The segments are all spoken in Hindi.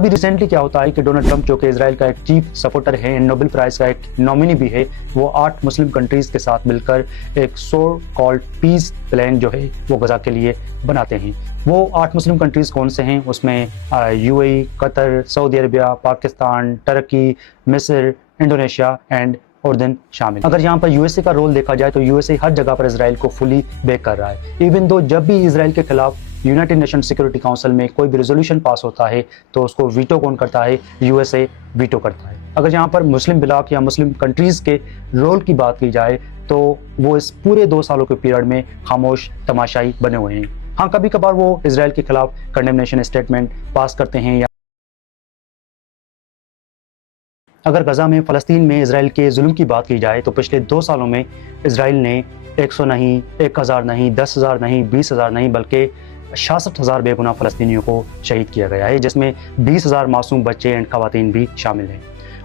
अभी रिसेंटली क्या होता है कि डोनाल्ड ट्रंप जो कि इजराइल का एक चीफ सपोर्टर है, नोबेल प्राइज का एक नॉमिनी भी है, वो 8 मुस्लिम कंट्रीज के साथ मिलकर एक सो कॉल्ड पीस प्लान जो है वो गजा के लिए बनाते हैं। वो 8 मुस्लिम कंट्रीज कौन से हैं? उसमें UAE, Qatar, Saudi Arabia, Pakistan, Turkey, मिस्र, इंडोनेशिया एंड उर्दन शामिल। अगर यहाँ पर यूएसए का रोल देखा जाए तो यूएसए हर जगह पर इजराइल को फुली बैक कर रहा है। इवन दो जब भी इजराइल के खिलाफ यूनाइटेड नेशन सिक्योरिटी काउंसिल में कोई भी रेजोल्यूशन पास होता है तो उसको वीटो कौन करता है? यूएसए वीटो करता है। अगर यहाँ पर मुस्लिम ब्लॉक या मुस्लिम कंट्रीज के रोल की बात की जाए तो वो इस पूरे 2 सालों के पीरियड में खामोश तमाशाई बने हुए हैं। हाँ, कभी कभार वो इजराइल के खिलाफ कंडेमनेशन स्टेटमेंट पास करते हैं। या अगर गजा में फ़लस्तीन में इजराइल के जुल्म की बात की जाए तो पिछले 2 सालों में इजराइल ने 100 नहीं, 1000 नहीं, 10,000 नहीं, 20,000 नहीं, बल्कि 66,000 बेगुनाह फ़लस्तीनियों को शहीद किया गया है, जिसमें 20,000 मासूम बच्चे एंड खवातीन भी शामिल हैं।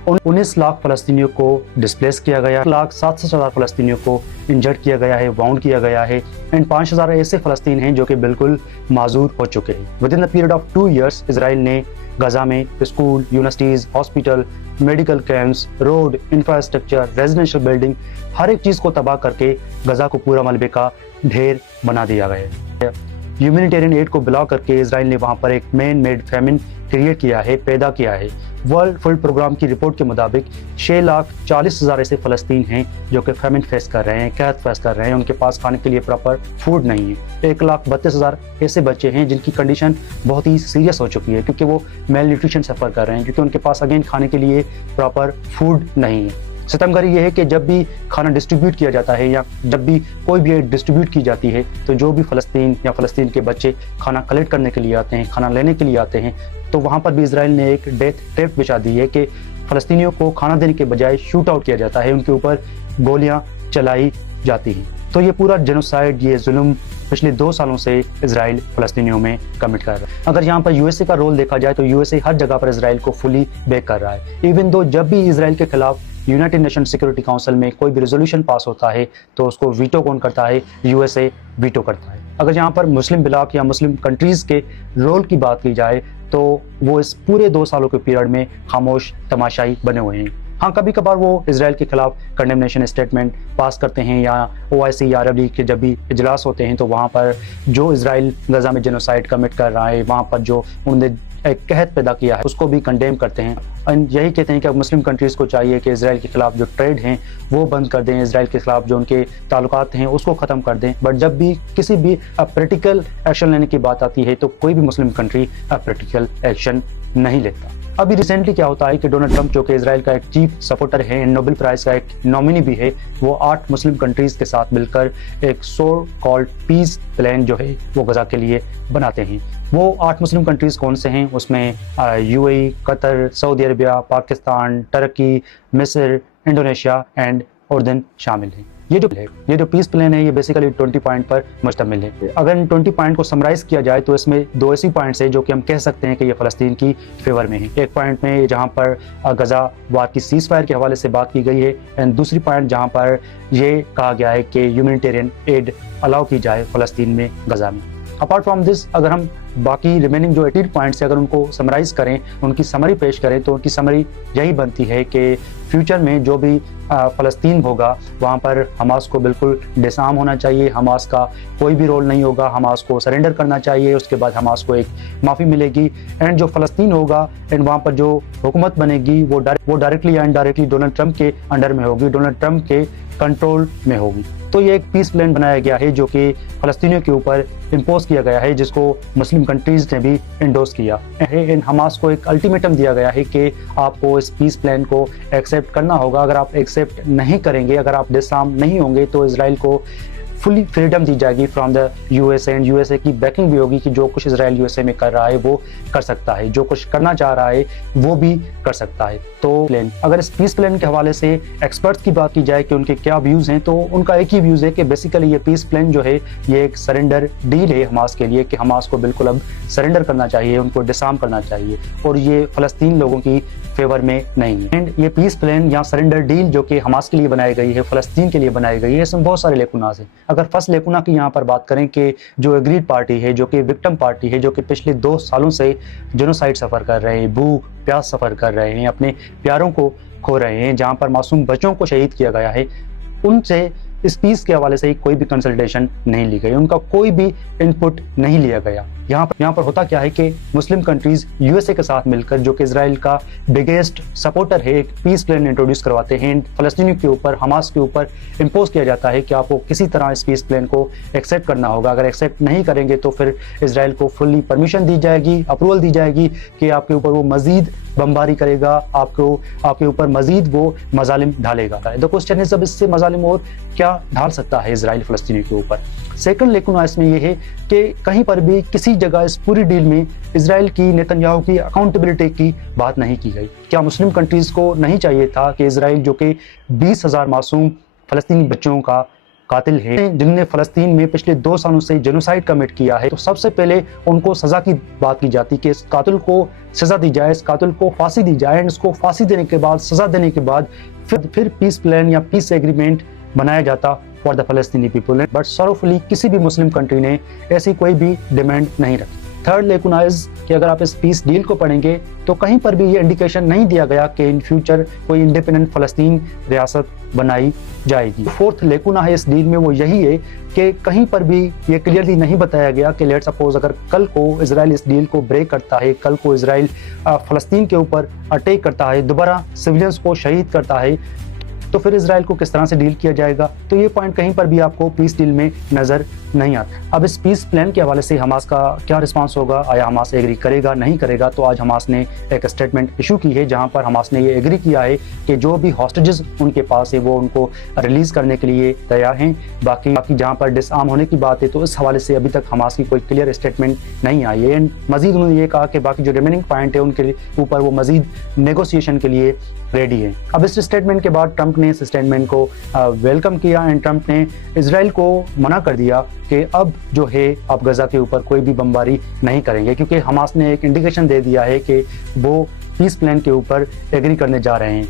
19 लाख फ़लस्तीनियों को डिस्प्लेस किया गया, 1,67,000 फ़लस्तीनियों को इंजर्ड किया गया है, वाउंड किया गया है एंड 5,000 ऐसे फ़लस्तीन हैं जो कि बिल्कुल माजूर हो चुके हैं। Within the period of 2 years Israel ने गजा में school, universities, hospital, medical camps, road, infrastructure, residential building, हर एक चीज़ को तबाह करके गजा को पूरा मलबे का ढेर बना दिया गया है। ह्यूमैनिटेरियन एड को ब्लॉक करके इजराइल ने वहाँ पर एक मैन मेड फेमिन क्रिएट किया है, पैदा किया है। वर्ल्ड फूड प्रोग्राम की रिपोर्ट के मुताबिक 6,40,000 ऐसे फ़लस्तीन हैं जो कि फेमिन फेस कर रहे हैं, कहत फेस कर रहे हैं। उनके पास खाने के लिए प्रॉपर फूड नहीं है। 1,32,000 ऐसे बच्चे हैं जिनकी कंडीशन बहुत ही सीरियस हो चुकी है क्योंकि वो मेल न्यूट्रिशन सफ़र कर रहे हैं, क्योंकि उनके पास अगेन खाने के लिए प्रॉपर फूड नहीं है। सितमगरी ये है कि जब भी खाना डिस्ट्रीब्यूट किया जाता है या जब भी कोई भी एड डिस्ट्रीब्यूट की जाती है तो जो भी फ़लस्तीन या फ़लस्तीन के बच्चे खाना कलेक्ट करने के लिए आते हैं, खाना लेने के लिए आते हैं, तो वहाँ पर भी इजराइल ने एक डेथ ट्रैप बिछा दी है कि फ़लस्तीनियों को खाना देने के बजाय शूट आउट किया जाता है, उनके ऊपर गोलियाँ चलाई जाती हैं। तो ये पूरा जेनोसाइड, ये जुल्म पिछले 2 सालों से इजराइल फ़लस्तीनियों में कमिट कर रहा है। अगर यहाँ पर यूएसए का रोल देखा जाए तो यूएसए हर जगह पर इजराइल को फुली बैक कर रहा है। इवन दो जब भी इजराइल के खिलाफ यूनाइटेड नेशन सिक्योरिटी काउंसिल में कोई भी रेजोल्यूशन पास होता है तो उसको वीटो कौन करता है? यूएसए वीटो करता है। अगर यहाँ पर मुस्लिम ब्लॉक या मुस्लिम कंट्रीज के रोल की बात की जाए तो वो इस पूरे 2 सालों के पीरियड में खामोश तमाशाई बने हुए हैं। हाँ, कभी कभार वो इजराइल के खिलाफ कंडेमनेशन स्टेटमेंट पास करते हैं या ओआईसी या अरब लीग के जब भी इजलास होते हैं तो वहाँ पर जो इजराइल गजा में जेनोसाइड कमिट कर रहा है, वहाँ पर जो उन्होंने एक कहत पैदा किया है, उसको भी कंडेम करते हैं। और यही कहते हैं कि अब मुस्लिम कंट्रीज़ को चाहिए कि इजराइल के खिलाफ जो ट्रेड हैं वो बंद कर दें, इजराइल के खिलाफ जो उनके ताल्लुकात हैं उसको ख़त्म कर दें। बट जब भी किसी भी प्रैक्टिकल एक्शन लेने की बात आती है तो कोई भी मुस्लिम कंट्री प्रैक्टिकल एक्शन नहीं लेता। अभी रिसेंटली क्या होता है कि डोनाल्ड ट्रंप जो कि इजराइल का एक चीफ सपोर्टर है, नोबेल प्राइज का एक नॉमिनी भी है, वो 8 मुस्लिम कंट्रीज के साथ मिलकर एक सो कॉल्ड पीस प्लान जो है वो गजा के लिए बनाते हैं। वो 8 मुस्लिम कंट्रीज कौन से हैं? उसमें UAE, Qatar, Saudi Arabia, Pakistan, Turkey, मिस्र, इंडोनेशिया एंड उर्दन शामिल हैं। ये जो पीस प्लान है ये बेसिकली 20 पॉइंट पर मुश्तमिल है। अगर इन 20 पॉइंट को समराइज किया जाए तो इसमें 2 ऐसी पॉइंट्स है जो कि हम कह सकते हैं कि ये फ़लस्तीन की फेवर में है। एक पॉइंट में जहाँ पर गजा वार की सीज़ फायर के हवाले से बात की गई है एंड दूसरी पॉइंट जहाँ पर ये कहा गया है कि ह्यूमैनिटेरियन एड अलाउ की जाए फ़लस्तीन में, गजा में। अपार्ट फ्रॉम दिस, अगर हम बाकी रिमेनिंग जो 18 पॉइंट्स है अगर उनको समराइज़ करें, उनकी समरी पेश करें तो उनकी समरी यही बनती है कि फ्यूचर में जो भी फ़लस्तीन होगा वहाँ पर हमास को बिल्कुल डिसआर्म होना चाहिए, हमास का कोई भी रोल नहीं होगा, हमास को सरेंडर करना चाहिए, उसके बाद हमास को एक माफ़ी मिलेगी एंड जो फ़लस्तीन होगा एंड वहाँ पर जो हुकूमत बनेगी वो डायरेक्टली या इनडायरेक्टली डोनाल्ड ट्रंप के अंडर में होगी, डोनाल्ड ट्रंप के कंट्रोल में होगी। तो ये एक पीस प्लान बनाया गया है जो कि फ़लस्तीनियों के ऊपर इम्पोज किया गया है, जिसको मुस्लिम कंट्रीज़ ने भी इंडोर्स किया है। इन हमास को एक अल्टीमेटम दिया गया है कि आपको इस पीस प्लान को एक्सेप्ट करना होगा। अगर आप एक्सेप्ट नहीं करेंगे, अगर आप डिसआर्म नहीं होंगे तो इजराइल को फुली फ्रीडम दी जाएगी from the USA and USA की बैकिंग भी होगी कि जो कुछ इजराइल यूएसए में कर रहा है वो कर सकता है, जो कुछ करना चाह रहा है वो भी कर सकता है। तो प्लान, अगर इस पीस प्लान के हवाले से एक्सपर्ट्स की बात की जाए कि उनके क्या व्यूज़ हैं, तो उनका एक ही व्यूज़ है कि बेसिकली ये पीस प्लान जो है ये एक सरेंडर डील है हमास के लिए, कि हमास को बिल्कुल अब सरेंडर करना चाहिए, उनको डिसआर्म करना चाहिए और ये फ़लस्तीन लोगों की फेवर में नहीं है। एंड ये पीस प्लान या सरेंडर डील जो कि हमास के लिए बनाई गई है, फ़लस्तीन के लिए बनाई गई है, इसमें बहुत सारे लेकुनाज़ हैं। अगर फर्स्ट लेकुना की यहाँ पर बात करें कि जो एग्रीड पार्टी है, जो कि विक्टिम पार्टी है, जो कि पिछले 2 सालों से जेनोसाइड सफ़र कर रहे हैं, भूख प्यास सफ़र कर रहे हैं, अपने प्यारों को खो रहे हैं, जहाँ पर मासूम बच्चों को शहीद किया गया है, उनसे इस पीस के हवाले से कोई भी कंसल्टेशन नहीं ली गई, उनका कोई भी इनपुट नहीं लिया गया। यहाँ पर होता क्या है कि मुस्लिम कंट्रीज यूएसए के साथ मिलकर, जो कि इजराइल का बिगेस्ट सपोर्टर है, एक पीस प्लान इंट्रोड्यूस करवाते हैं। फ़लस्तीनियों के ऊपर, हमास के ऊपर इम्पोज किया जाता है कि आपको किसी तरह इस पीस प्लान को एक्सेप्ट करना होगा। अगर एक्सेप्ट नहीं करेंगे तो फिर इजराइल को फुल्ली परमिशन दी जाएगी, अप्रूवल दी जाएगी कि आपके ऊपर वो मजीद बमबारी करेगा, आपके ऊपर मजीद वो मजालिम ढालेगा। द क्वेश्चन इज, अब इससे मजालिम और क्या ढाल सकता है इजराइल फ़लस्तीनियों के ऊपर। सेकंड लेकुना इसमें यह है कि कहीं पर भी किसी जगह इस पूरी डील में इजराइल की, नेतन्याहू की अकाउंटेबिलिटी की बात नहीं की गई। क्या मुस्लिम कंट्रीज़ को नहीं चाहिए था कि इजराइल, जो कि 20,000 मासूम फ़लस्तीनी बच्चों का कातिल है, जिन्होंने फ़लस्तीन में पिछले 2 सालों से जेनोसाइड कमिट किया है, तो सबसे पहले उनको सज़ा की बात की जाती कि इस कातिल को सज़ा दी जाए, इस कातिल को फांसी दी जाए, एंड इसको फांसी देने के बाद, सज़ा देने के बाद फिर पीस प्लान या पीस एग्रीमेंट बनाया जाता फॉर द फ़लस्तीनी पीपल। बट सॉरफुली किसी भी मुस्लिम कंट्री ने ऐसी कोई भी डिमांड नहीं रखी। थर्ड लेकुना इज कि अगर आप इस पीस डील को पढ़ेंगे तो कहीं पर भी ये इंडिकेशन नहीं दिया गया कि इन फ्यूचर कोई इंडिपेंडेंट फ़लस्तीन रियासत बनाई जाएगी। फोर्थ लेकुना है इस डील में, वो यही है कि कहीं पर भी ये क्लियरली नहीं बताया गया कि लेट सपोज अगर कल को इजराइल इस डील को ब्रेक करता है, कल को इजराइल फ़लस्तीन के ऊपर अटैक करता है, दोबारा सिविलियंस को शहीद करता है, तो फिर इजराइल को किस तरह से डील किया जाएगा। तो ये पॉइंट कहीं पर भी आपको पीस डील में नज़र नहीं आता। अब इस पीस प्लान के हवाले से हमास का क्या रिस्पांस होगा, आया हमास एग्री करेगा नहीं करेगा। तो आज हमास ने एक स्टेटमेंट इशू की है जहां पर हमास ने ये एग्री किया है कि जो भी हॉस्टेजेस उनके पास है वो उनको रिलीज़ करने के लिए तैयार हैं। बाकी जहाँ पर डिसआर्म होने की बात है तो इस हवाले से अभी तक हमास की कोई क्लियर स्टेटमेंट नहीं आई है। एंड मजीद उन्होंने ये कहा कि बाकी जो रिमेनिंग पॉइंट है उनके ऊपर वो मजीद नेगोशिएशन के लिए रेडी है। अब इस स्टेटमेंट के बाद ट्रंप ने इस स्टेटमेंट को वेलकम किया एंड ट्रंप ने इजराइल को मना कर दिया कि अब जो है आप गजा के ऊपर कोई भी बमबारी नहीं करेंगे, क्योंकि हमास ने एक इंडिकेशन दे दिया है कि वो पीस प्लान के ऊपर एग्री करने जा रहे हैं।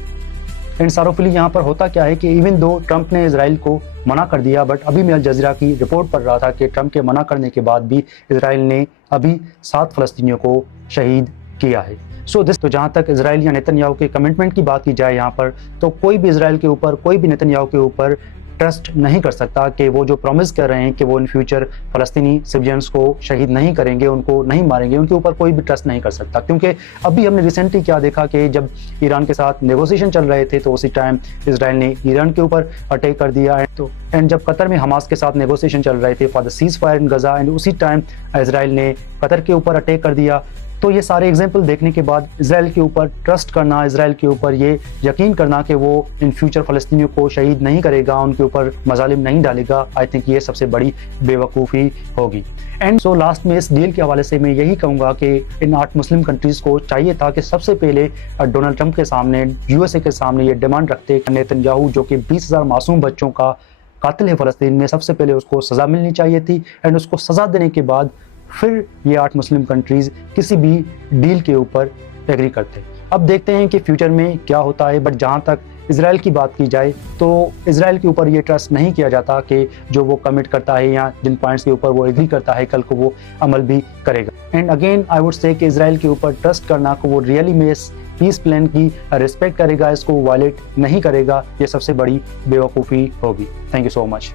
एंड सारोफिली यहाँ पर होता क्या है कि इवन दो ट्रंप ने इजराइल को मना कर दिया, बट अभी मैं अल जज़ीरा की रिपोर्ट पढ़ रहा था कि ट्रंप के मना करने के बाद भी इजराइल ने अभी 7 फ़लस्तीनियों को शहीद किया है। तो जहाँ तक इजराइल या नेतन्याहू के कमिटमेंट की बात की जाए यहाँ पर, तो कोई भी इजराइल के ऊपर, कोई भी नेतन्याहू के ऊपर ट्रस्ट नहीं कर सकता कि वो जो प्रॉमिस कर रहे हैं कि वो इन फ्यूचर फ़लस्तीनी सिविलियंस को शहीद नहीं करेंगे, उनको नहीं मारेंगे, उनके ऊपर कोई भी ट्रस्ट नहीं कर सकता। क्योंकि अभी हमने रिसेंटली क्या देखा कि जब ईरान के साथ नेगोशिएशन चल रहे थे तो उसी टाइम इजराइल ने ईरान के ऊपर अटैक कर दिया है। तो एंड जब कतर में हमास के साथ नेगोशिएशन चल रहे थे for the ceasefire in Gaza, and उसी टाइम इजराइल ने कतर के ऊपर अटैक कर दिया। तो ये सारे एग्जाम्पल देखने के बाद इजराइल के ऊपर ट्रस्ट करना, इजराइल के ऊपर ये यकीन करना कि वो इन फ्यूचर फ़लस्तीनियों को शहीद नहीं करेगा, उनके ऊपर मजालिम नहीं डालेगा, आई थिंक ये सबसे बड़ी बेवकूफ़ी होगी। एंड सो लास्ट में इस डील के हवाले से मैं यही कहूँगा कि इन 8 मुस्लिम कंट्रीज़ को चाहिए था कि सबसे पहले डोनाल्ड ट्रंप के सामने, यूएसए के सामने ये डिमांड रखते कि नेतन्याहू जो कि 20,000 मासूम बच्चों का कातिल है फ़लस्तीन में, सबसे पहले उसको सज़ा मिलनी चाहिए थी। एंड उसको सज़ा देने के बाद फिर ये 8 मुस्लिम कंट्रीज़ किसी भी डील के ऊपर एग्री करते। अब देखते हैं कि फ्यूचर में क्या होता है। बट जहाँ तक इजराइल की बात की जाए तो इजराइल के ऊपर ये ट्रस्ट नहीं किया जाता कि जो वो कमिट करता है या जिन पॉइंट्स के ऊपर वो एग्री करता है कल को वो अमल भी करेगा। And again I would say कि इजराइल के ऊपर ट्रस्ट करना को वो रियली में इस पीस प्लान की रिस्पेक्ट करेगा, इसको वायलेट नहीं करेगा, ये सबसे बड़ी बेवकूफ़ी होगी। Thank you so much.